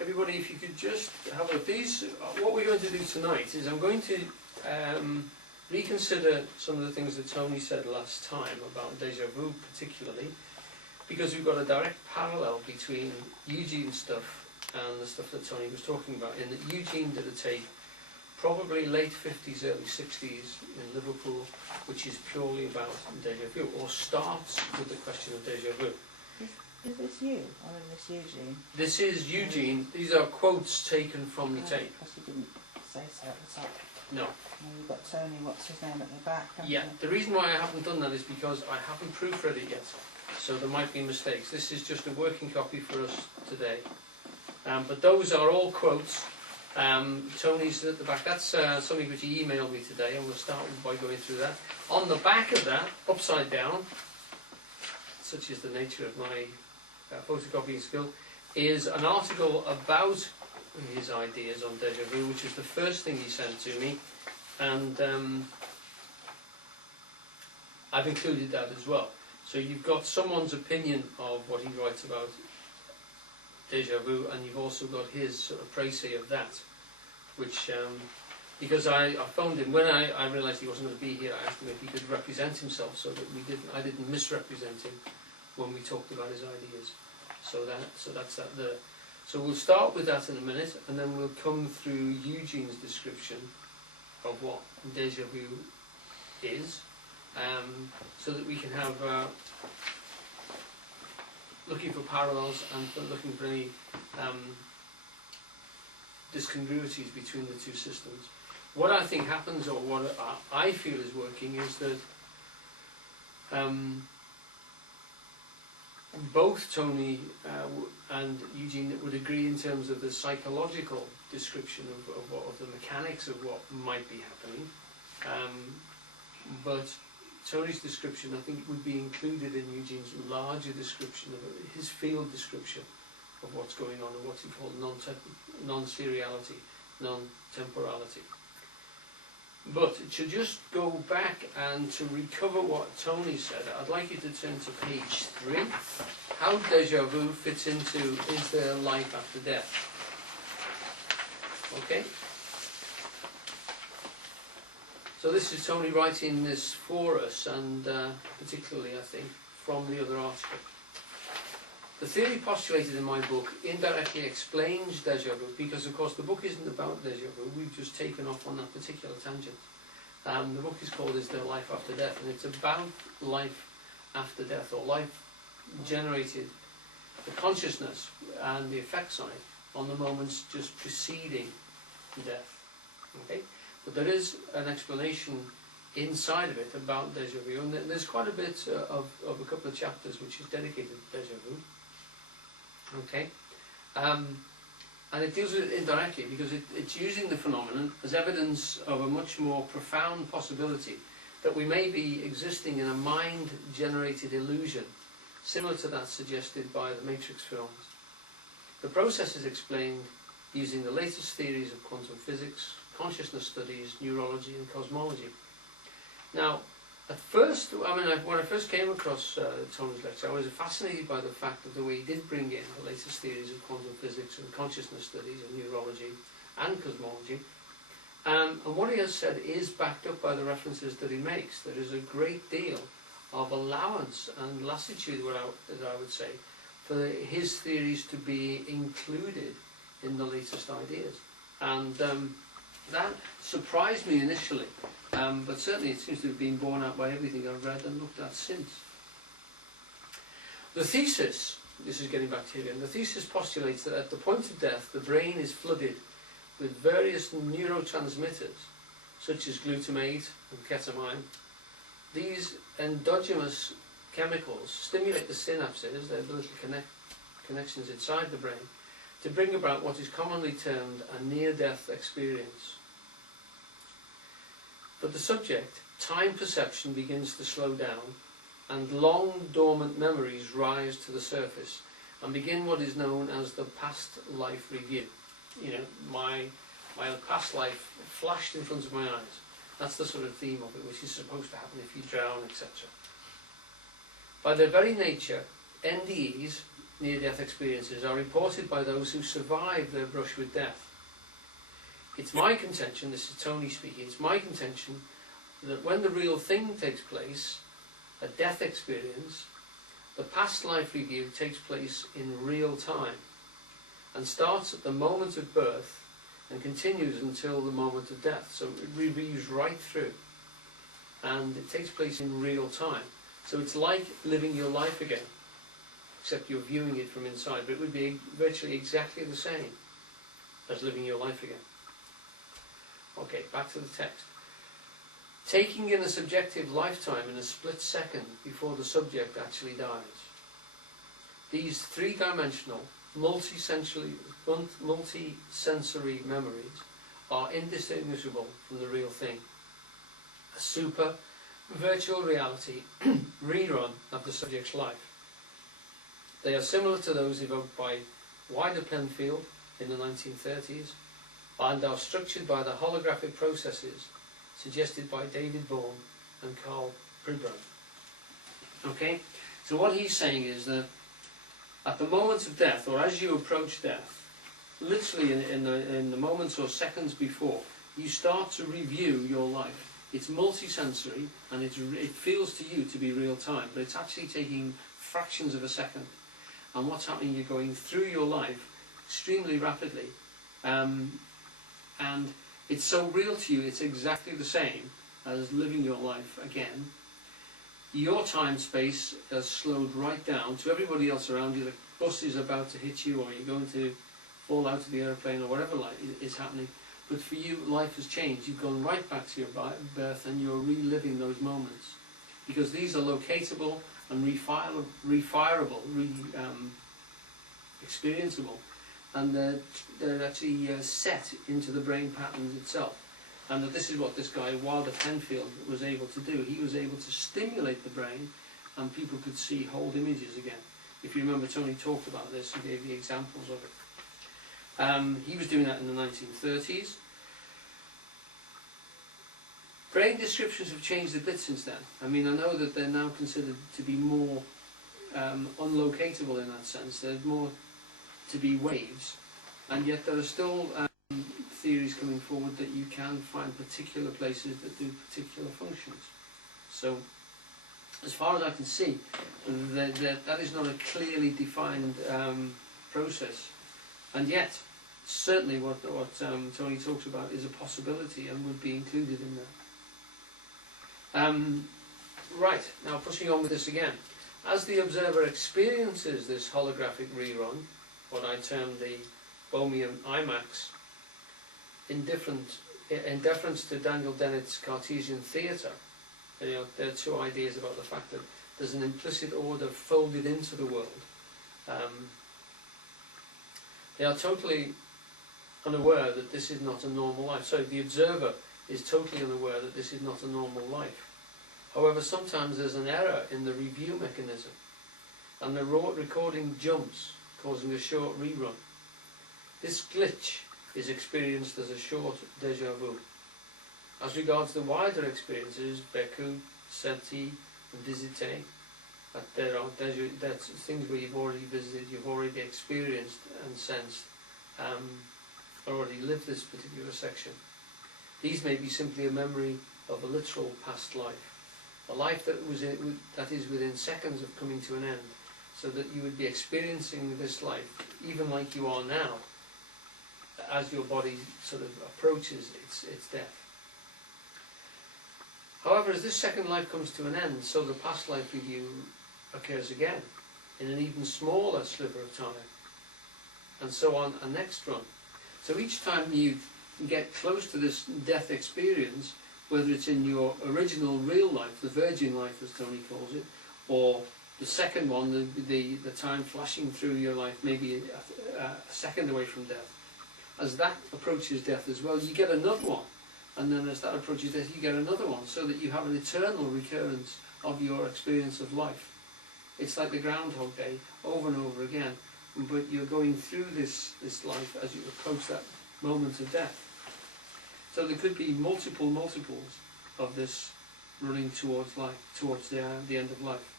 everybody, if you could just have a look. These, what we're going to do tonight is I'm going to reconsider some of the things that Tony said last time about Deja Vu particularly, because we've got a direct parallel between Eugene's stuff and the stuff that Tony was talking about, in that Eugene did a tape probably late 50s, early 60s in Liverpool, which is purely about Deja Vu, or starts with the question of Deja Vu. Is this you, or is this Eugene? This is Eugene. These are quotes taken from the tape. Because you didn't say so at the top. No. And you've got Tony, what's his name, at the back. Yeah, the reason why I haven't done that is because I haven't proofread it yet, so there might be mistakes. This is just a working copy for us today. But those are all quotes. Tony's at the back. That's something which he emailed me today, and we'll start by going through that. On the back of that, upside down, such is the nature of my photocopying skill, is an article about his ideas on Deja Vu, which is the first thing he sent to me, and I've included that as well. So you've got someone's opinion of what he writes about Deja Vu, and you've also got his sort of précis of that, which, because I phoned him, when I realised he wasn't going to be here, I asked him if he could represent himself so that I didn't misrepresent him when we talked about his ideas. So that's that there. So we'll start with that in a minute, and then we'll come through Eugene's description of what Deja Vu is, so that we can have looking for parallels and looking for any discongruities between the two systems. What I think happens, or what I feel is working, is that both Tony and Eugene would agree in terms of the psychological description of the mechanics of what might be happening, but Tony's description, I think, would be included in Eugene's larger description of his field description of what's going on, and what he called non-seriality, non-temporality. But to just go back and to recover what Tony said, I'd like you to turn to page 3. How Deja Vu fits into Is There Life After Death? Okay? So this is Tony writing this for us, and particularly, I think, from the other article. The theory postulated in my book indirectly explains Deja Vu, because of course the book isn't about Deja Vu, we've just taken off on that particular tangent. The book is called Is There Life After Death, and it's about life after death, or life generated, the consciousness and the effects on it, on the moments just preceding death. Okay? But there is an explanation inside of it about Deja Vu, and there's quite a bit of a couple of chapters which is dedicated to Deja Vu. Okay, and it deals with it indirectly because it's using the phenomenon as evidence of a much more profound possibility that we may be existing in a mind-generated illusion, similar to that suggested by the Matrix films. The process is explained using the latest theories of quantum physics, consciousness studies, neurology and cosmology. Now, at first, when I first came across Tony's lecture, I was fascinated by the fact of the way he did bring in the latest theories of quantum physics and consciousness studies and neurology and cosmology. And what he has said is backed up by the references that he makes. There is a great deal of allowance and lassitude, that I would say, for his theories to be included in the latest ideas. And that surprised me initially. But certainly it seems to have been borne out by everything I've read and looked at since. The thesis, this is getting back to you again, the thesis postulates that at the point of death the brain is flooded with various neurotransmitters such as glutamate and ketamine. These endogenous chemicals stimulate the synapses, they're the little connections inside the brain, to bring about what is commonly termed a near-death experience. For the subject, time perception begins to slow down, and long dormant memories rise to the surface and begin what is known as the past life review. You know, my past life flashed in front of my eyes. That's the sort of theme of it, which is supposed to happen if you drown, etc. By their very nature, NDEs, near-death experiences are reported by those who survive their brush with death. It's my contention, this is Tony speaking, it's my contention that when the real thing takes place, a death experience, the past life review takes place in real time and starts at the moment of birth and continues until the moment of death. So it reviews right through and it takes place in real time. So it's like living your life again, except you're viewing it from inside, but it would be virtually exactly the same as living your life again. Okay, back to the text. Taking in a subjective lifetime in a split second before the subject actually dies. These three-dimensional, multi-sensory memories are indistinguishable from the real thing. A super virtual reality rerun of the subject's life. They are similar to those evoked by Wider Penfield in the 1930s and are structured by the holographic processes suggested by David Bourne and Carl Pribram. Okay, so what he's saying is that at the moment of death, or as you approach death, literally in the moments or seconds before, you start to review your life. It's multi-sensory and it feels to you to be real time, but it's actually taking fractions of a second. And what's happening, you're going through your life extremely rapidly, and it's so real to you, it's exactly the same as living your life again. Your time space has slowed right down to everybody else around you. The bus is about to hit you, or you're going to fall out of the airplane, or whatever is happening. But for you, life has changed. You've gone right back to your birth, and you're reliving those moments. Because these are locatable and refireable, experienceable. And they're actually set into the brain patterns itself. And that this is what this guy, Wilder Penfield, was able to do. He was able to stimulate the brain, and people could see hold images again. If you remember, Tony talked about this and gave the examples of it. He was doing that in the 1930s. Brain descriptions have changed a bit since then. I mean, I know that they're now considered to be more unlocatable in that sense. They're more to be waves, and yet there are still theories coming forward that you can find particular places that do particular functions. So, as far as I can see, that is not a clearly defined process, and yet certainly what Tony talks about is a possibility and would be included in that. Right, now pushing on with this again. As the observer experiences this holographic rerun, what I term the Bohemian IMAX, in deference to Daniel Dennett's Cartesian theatre, there are two ideas about the fact that there's an implicit order folded into the world. They are totally unaware that this is not a normal life. So the observer is totally unaware that this is not a normal life. However, sometimes there's an error in the review mechanism, and the recording jumps, causing a short rerun. This glitch is experienced as a short deja vu. As regards the wider experiences, vécu, senti, and visité, that's things where you've already visited, you've already experienced and sensed, already lived this particular section. These may be simply a memory of a literal past life, a life that is within seconds of coming to an end, so that you would be experiencing this life, even like you are now, as your body sort of approaches its death. However, as this second life comes to an end, so the past life review occurs again, in an even smaller sliver of time, and so on a next run. So each time you get close to this death experience, whether it's in your original real life, the virgin life as Tony calls it, or the second one, the time flashing through your life, maybe a second away from death, as that approaches death as well, you get another one. And then as that approaches death, you get another one, so that you have an eternal recurrence of your experience of life. It's like the Groundhog Day, over and over again, but you're going through this life as you approach that moment of death. So there could be multiples of this running towards life, towards the end of life.